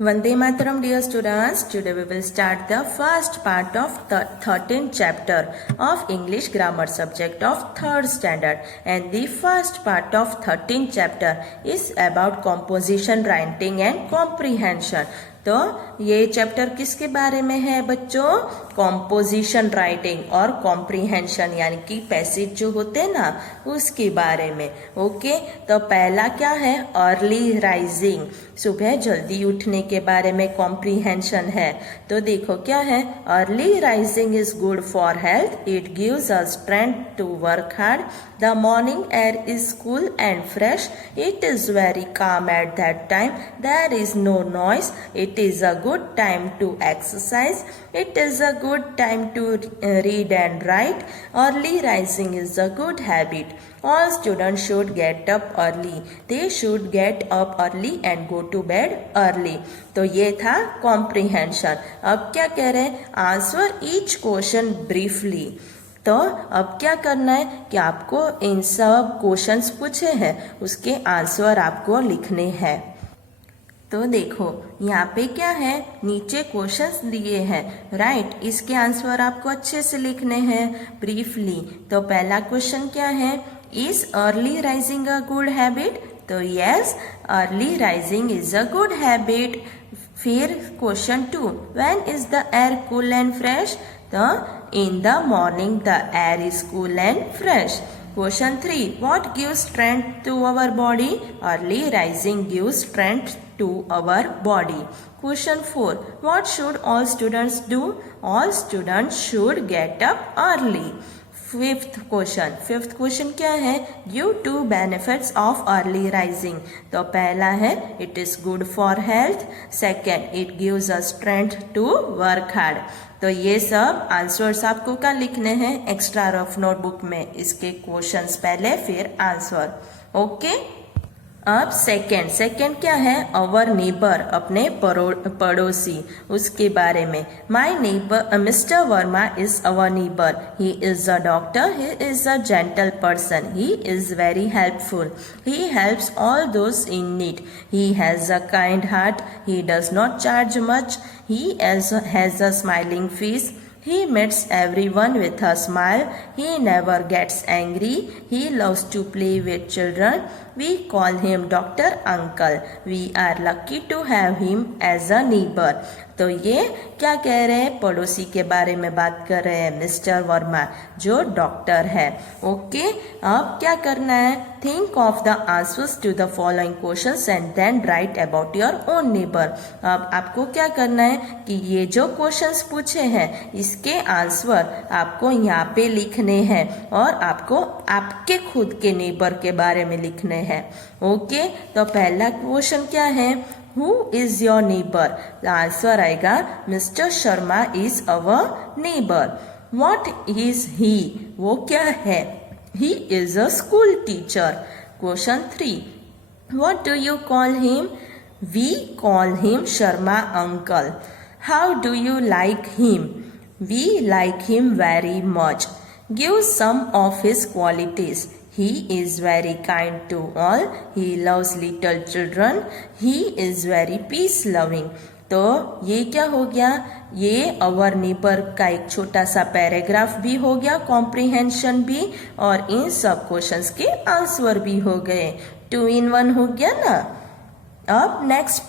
Vande Mataram, dear students. Today we will start the first part of the 13th chapter of English grammar subject of 3rd standard. And the first part of 13th chapter is about composition, writing and comprehension. तो ये chapter किसके बारे में है बच्चों? Composition, writing और comprehension यानी कि पैसेज जो होते हैं ना उसके बारे में. ओके, तो पहला क्या है? अर्ली राइजिंग, सुबह जल्दी उठने के बारे में कॉम्प्रीहेंशन है. तो देखो क्या है? Early rising is good for health, it gives us strength to work hard, the morning air is cool and fresh, it is very calm at that time, there is no noise, it is a good time to exercise, it is a good time to read and write. Early rising is a good habit. All students should get up early. They should get up early and go to bed early. तो ये था comprehension. अब क्या कह रहे हैं? Answer each question briefly. तो अब क्या करना है कि आपको इन सब क्वेश्चंस पूछे हैं उसके आंसर आपको लिखने हैं. तो देखो यहाँ पे क्या है, नीचे क्वेश्चंस दिए हैं, राइट. इसके आंसर आपको अच्छे से लिखने हैं ब्रीफली. तो पहला क्वेश्चन क्या है? Is early rising a good habit? तो yes, early rising is a good habit. फिर question 2, when is the air cool and fresh? तो in the morning the air is cool and fresh. Question 3, what gives strength to our body? Early rising gives strength to our body. Question 4, what should all students do? All students should get up early. Fifth question क्या है? Due to benefits of early rising. तो पहला है it is good for health, second it gives a strength to work hard. तो ये सब answers आपको क्या लिखने हैं? एक्स्ट्रा रफ नोटबुक में. इसके क्वेश्चंस पहले फिर आंसर. ओके, अब सेकेंड क्या है? अवर नेबर, अपने पड़ोसी, उसके बारे में. My neighbour mister Verma is our neighbour, he is a doctor, he is a gentle person, he is very helpful, he helps all those in need, he has a kind heart, he does not charge much, he has a smiling face, he meets everyone with a smile, he never gets angry, he loves to play with children, we call him Dr. Uncle, we are lucky to have him as a neighbor. तो ये क्या कह रहे हैं? पड़ोसी के बारे में बात कर रहे हैं, मिस्टर वर्मा जो डॉक्टर है. ओके, अब क्या करना है? Think of the answers to the following questions and then write about your own neighbour. अब आपको क्या करना है कि ये जो क्वेश्चंस पूछे हैं इसके आंसर आपको यहाँ पे लिखने हैं और आपको आपके खुद के नेबर के बारे में लिखने हैं. ओके, तो पहला क्वेश्चन क्या है? Who is your neighbor? The answer आएगा Mr. Sharma is our neighbor. What is he? वो क्या है? He is a school teacher. Question 3, what do you call him? We call him Sharma uncle. How do you like him? We like him very much. Give some of his qualities. He is very kind to all. He loves little children. He is very peace loving. तो ये क्या हो गया? ये अवर neighbour का एक छोटा सा पैराग्राफ भी हो गया, कॉम्प्रीहेंशन भी, और इन सब क्वेश्चंस के आंसर भी हो गए. 2 in 1 हो गया ना. अब नेक्स्ट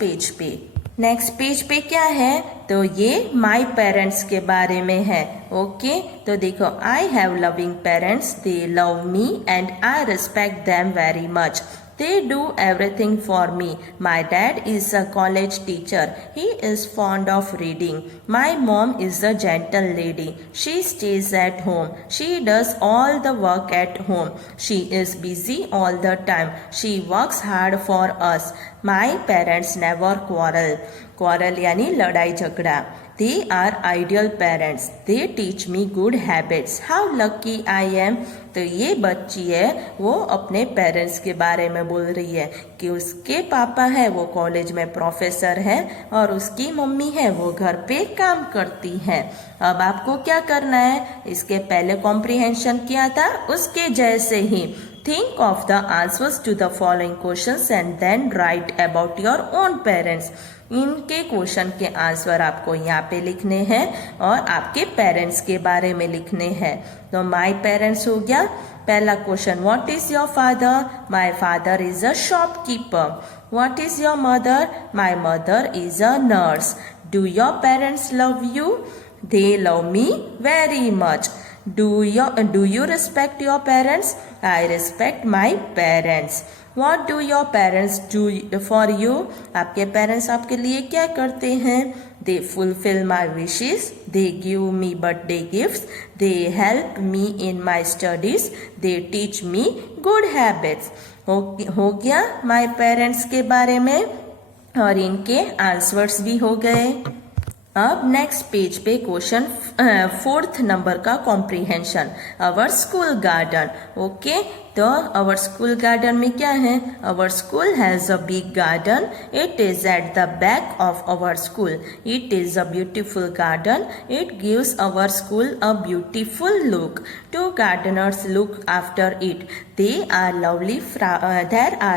पेज पे क्या है? तो ये माई पेरेंट्स के बारे में है. ओके, तो देखो, I have loving parents, they love me and I respect them very much. They do everything for me. My dad is a college teacher. He is fond of reading. My mom is a gentle lady. She stays at home. She does all the work at home. She is busy all the time. She works hard for us. My parents never quarrel यानी लड़ाई झगड़ा. They are ideal parents. They teach me good habits. How lucky I am. तो ये बच्ची है वो अपने parents के बारे में बोल रही है कि उसके पापा है वो कॉलेज में प्रोफेसर है और उसकी मम्मी है वो घर पे काम करती है. अब आपको क्या करना है? इसके पहले कॉम्प्रीहेंशन किया था उसके जैसे ही Think of the answers to the following questions and then write about your own parents. इनके क्वेश्चन के आंसर आपको यहाँ पे लिखने हैं और आपके पेरेंट्स के बारे में लिखने हैं. तो माय पेरेंट्स हो गया. पहला question, what is your father? My father is a shopkeeper. What is your mother? My mother is a nurse. Do your parents love you? They love me very much. Do you respect your parents? I respect my parents. What do your parents do for you? आपके parents आपके लिए क्या करते हैं? They fulfill my wishes. They give me birthday gifts. They help me in my studies. They teach me good habits. हो गया my parents के बारे में और इनके आंसर्स भी हो गए. अब नेक्स्ट पेज पे क्वेश्चन 4th नंबर का comprehension. Our school garden. Okay, तो अवर स्कूल गार्डन में क्या है? Our school has a big garden. It is at the back of our school. It is a beautiful garden. It gives our school a beautiful look. Two gardeners look after it. There are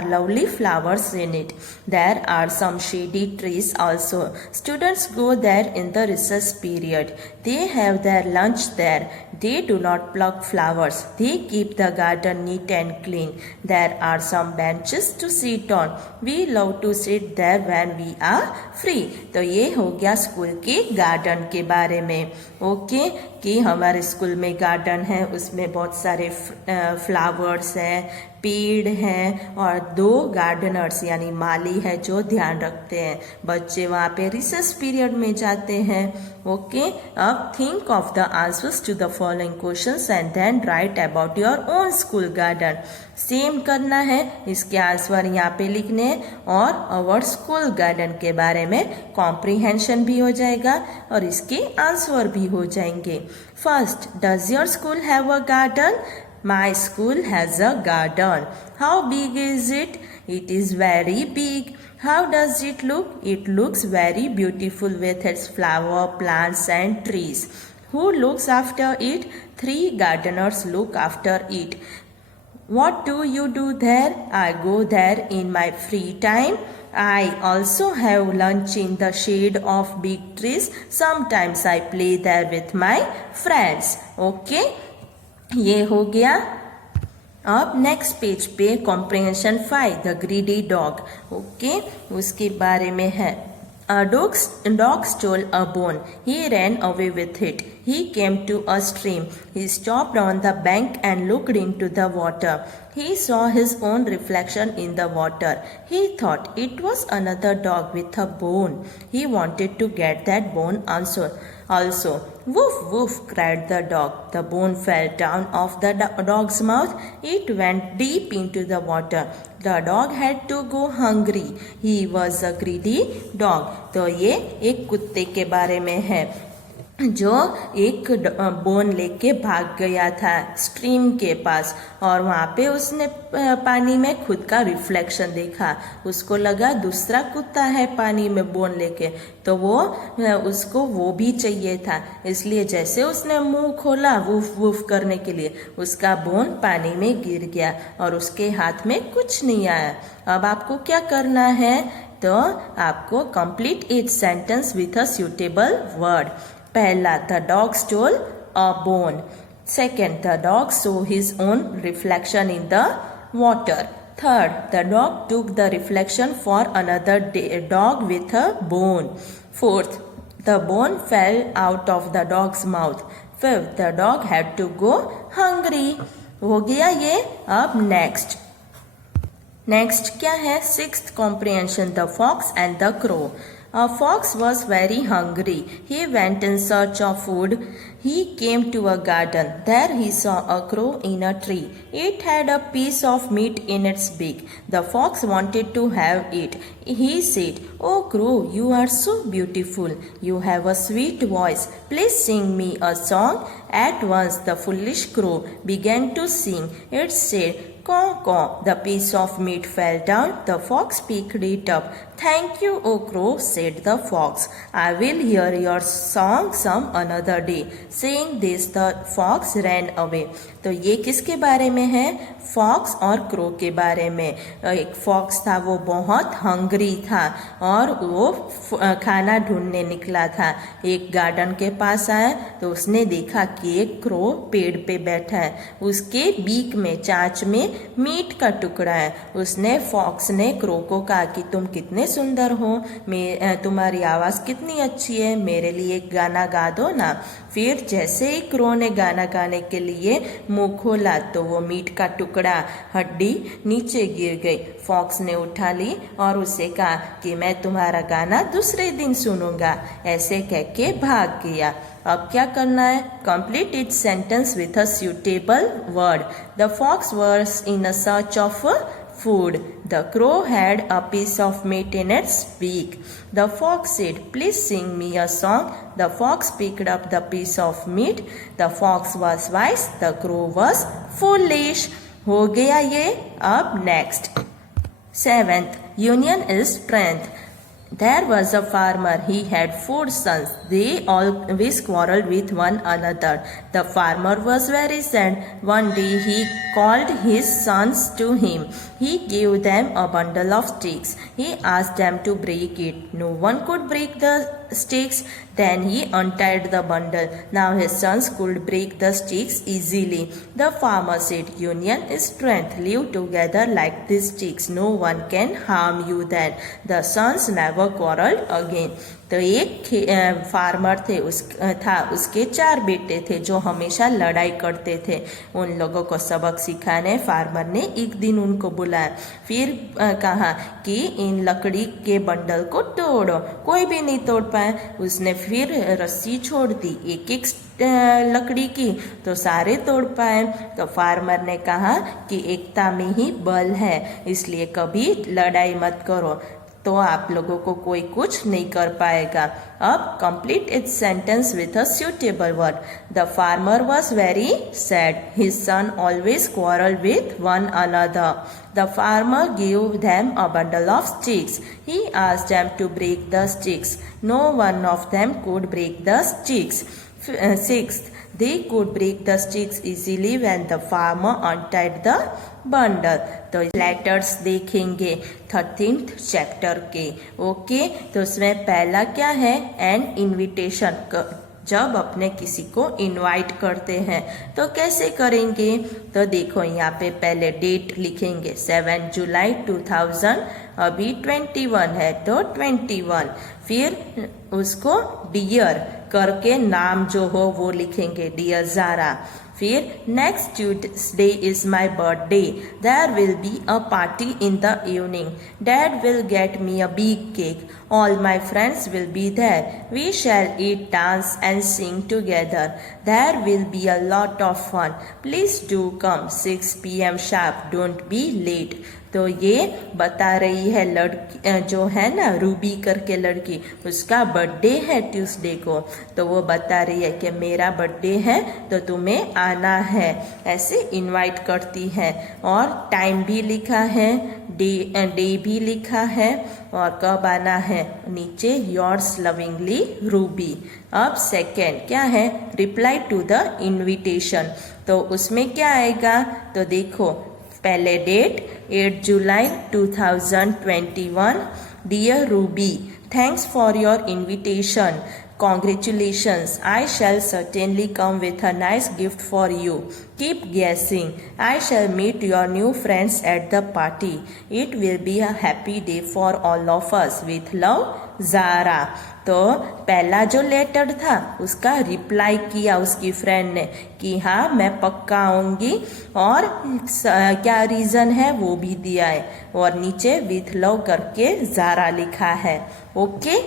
lovely flowers in it. There are some shady trees also. Students go there in the recess period. They have their lunch there. They do not pluck flowers. They keep the garden neat and clean. There are some benches to sit on. We love to sit there when we are free. तो ये हो गया school के garden के बारे में. Okay, कि हमारे स्कूल में गार्डन है, उसमें बहुत सारे फ्लावर्स हैं, पेड़ हैं और 2 गार्डनर्स यानी माली है जो ध्यान रखते हैं. बच्चे वहाँ पे रिसेस पीरियड में जाते हैं. ओके, अब think of the answers to the following questions and then write about your own school garden. Same करना है, इसके आंसर यहाँ पे लिखने और अवर स्कूल गार्डन के बारे में कॉम्प्रीहेंशन भी हो जाएगा और इसके आंसर भी हो जाएंगे. First, does your school have a garden? My school has a garden. How big is it? It is very big. How does it look? It looks very beautiful with its flower, plants and trees. Who looks after it? 3 gardeners look after it. What do you do there? I go there in my free time. I also have lunch in the shade of big trees. Sometimes I play there with my friends. Okay? ये हो गया. अब next page पे comprehension 5, the greedy dog. Okay, उसके बारे में है. A dog stole a bone. He ran away with it. He came to a stream. He stopped on the bank and looked into the water. He saw his own reflection in the water. He thought it was another dog with a bone. He wanted to get that bone also. Woof, woof, cried the dog. The bone fell down off the dog's mouth. It went deep into the water. The dog had to go hungry. He was a greedy dog. तो ये एक कुत्ते के बारे में है जो एक बोन लेके भाग गया था स्ट्रीम के पास और वहाँ पे उसने पानी में खुद का रिफ्लेक्शन देखा. उसको लगा दूसरा कुत्ता है पानी में बोन लेके, तो उसको वो भी चाहिए था. इसलिए जैसे उसने मुंह खोला वूफ वूफ करने के लिए, उसका बोन पानी में गिर गया और उसके हाथ में कुछ नहीं आया. अब आपको क्या करना है? तो आपको complete each sentence with a suitable word. पहला, the dog stole a bone. Second, the dog saw his own reflection in the water. Third, the dog took the reflection for another dog with a bone. Fourth, the bone fell out of the dog's mouth. Fifth, the dog had to go hungry. हो गया ये. अब next क्या है? 6th comprehension, the fox and the crow. A fox was very hungry. He went in search of food. He came to a garden. There he saw a crow in a tree. It had a piece of meat in its beak. The fox wanted to have it. He said, "Oh crow, you are so beautiful. You have a sweet voice. Please sing me a song." At once the foolish crow began to sing. It said, Caw, caw. The piece of meat fell down. The fox picked it up. Thank you, O crow, said the fox. I will hear your song some another day. Saying this, the fox ran away. तो ये किसके बारे में है? Fox और crow के बारे में। एक फॉक्स था, वो बहुत हंग्री था और वो खाना ढूंढने निकला था। एक गार्डन के पास आया तो उसने देखा कि एक क्रो पेड़ पे बैठा है, उसके बीक में, चांच में मीट का टुकड़ा है। उसने फॉक्स ने क्रो को कहा कि तुम कितने सुंदर हो, तुम्हारी आवाज़ कितनी अच्छी है, मेरे लिए एक गाना गा दो ना। फिर जैसे ही क्रो ने गाना गाने के लिए मुंह खोला तो वो मीट का टुकड़ा, हड्डी नीचे गिर गई। फॉक्स ने उठा ली और उसे कहा कि मैं तुम्हारा गाना दूसरे दिन सुनूंगा। ऐसे कह के भाग गया। अब क्या करना है? Complete it sentence with a suitable word. The fox was in a search of food. The crow had a piece of meat in its beak. The fox said, please sing me a song. The fox picked up the piece of meat. The fox was wise. The crow was foolish. हो गया ये। अब next. 7th, union is strength. There was a farmer. He had 4 sons. They always quarreled with one another. The farmer was very sad. One day he called his sons to him. He gave them a bundle of sticks. He asked them to break it. No one could break the sticks. Then he untied the bundle. Now his sons could break the sticks easily. The farmer said, union is strength. Live together like these sticks. No one can harm you then. The sons never quarreled again. तो एक farmer थे, उसके 4 बेटे थे जो हमेशा लड़ाई करते थे। उन लोगों को सबक सिखाने फार्मर ने एक दिन उनको बुलाया। फिर कहा कि इन लकड़ी के बंडल को तोड़ो। कोई भी नहीं तोड़ पाया। उसने फिर रस्सी छोड़ दी एक एक लकड़ी की, तो सारे तोड़ पाए। तो फार्मर ने कहा कि एकता में ही बल है, इसलिए कभी लड़ाई मत करो, तो आप लोगों को कोई कुछ नहीं कर पाएगा। अब complete it's sentence with a suitable word. The farmer was very sad. His son always quarreled with one another. The farmer gave them a bundle of sticks. He asked them to break the sticks. No one of them could break the sticks. 6th, they could break the sticks easily when the farmer untied the bundle. तो letters देखेंगे 13th chapter के। Okay, तो उसमें पहला क्या है? N invitation. जब अपने किसी को इनवाइट करते हैं तो कैसे करेंगे? तो देखो यहाँ पे पहले डेट लिखेंगे 7 जुलाई 2000, अभी 21 है तो 21। फिर उसको डियर करके नाम जो हो वो लिखेंगे, डियर ज़ारा। फिर next Tuesday is my birthday. There will be a party in the evening. Dad will get me a big cake. All my friends will be there. We shall eat, dance and sing together. There will be a lot of fun. Please do come 6 p.m. sharp. Don't be late. तो ये बता रही है लड़की जो है ना, Ruby करके लड़की, उसका बर्थडे है ट्यूसडे को। तो वो बता रही है कि मेरा बर्थडे है तो तुम्हें आना है, ऐसे इनवाइट करती है। और टाइम भी लिखा है, डे भी लिखा है और कब आना है नीचे, योर्स लविंगली रूबी। अब सेकेंड क्या है? Reply to the invitation. तो उसमें क्या आएगा? तो देखो पहले डेट 8 जुलाई 2021. Dear Ruby, thanks for your invitation. Congratulations. I shall certainly come with a nice gift for you. Keep guessing. I shall meet your new friends at the party. It will be a happy day for all of us. With love, Zara. तो पहला जो letter था उसका reply किया उसकी friend ने कि हाँ मैं पक्का आऊँगी, और क्या रीज़न है वो भी दिया है, और नीचे विथ लव करके ज़ारा लिखा है। ओके।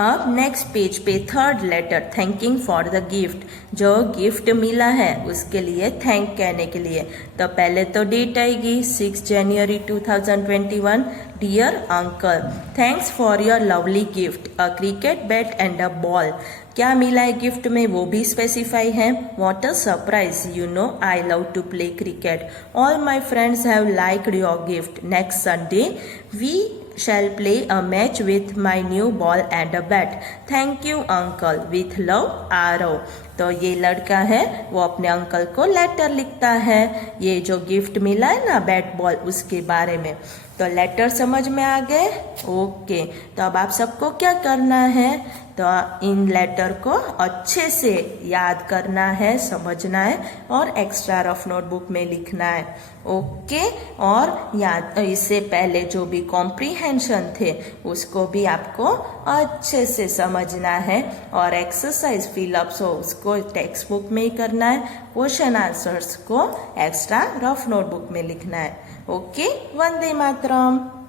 अब नेक्स्ट पेज पे third letter thanking for the gift, जो गिफ्ट मिला है उसके लिए थैंक कहने के लिए। तो पहले तो डेट आएगी 6 जनवरी 2021। Dear uncle, thanks for your lovely gift, a cricket bat and a ball. क्या मिला है गिफ्ट में वो भी स्पेसिफाई है। What a surprise, you know I love to play cricket, all my friends have liked your gift, next Sunday we shall play a match with my new ball and a bat. Thank you uncle, with love Aarav. तो ये लड़का है वो अपने uncle को letter लिखता है, ये जो गिफ्ट मिला है ना बैट बॉल उसके बारे में। तो लेटर समझ में आ गए? ओके, तो अब आप सबको क्या करना है, तो इन लेटर को अच्छे से याद करना है, समझना है और एक्स्ट्रा रफ नोटबुक में लिखना है। ओके, और याद इससे पहले जो भी कॉम्प्रीहेंशन थे उसको भी आपको अच्छे से समझना है, और एक्सरसाइज फिलअप्स हो उसको टेक्स्ट बुक में ही करना है, क्वेश्चन आंसर्स को एक्स्ट्रा रफ नोटबुक में लिखना है। ओके, वंदे मातरम।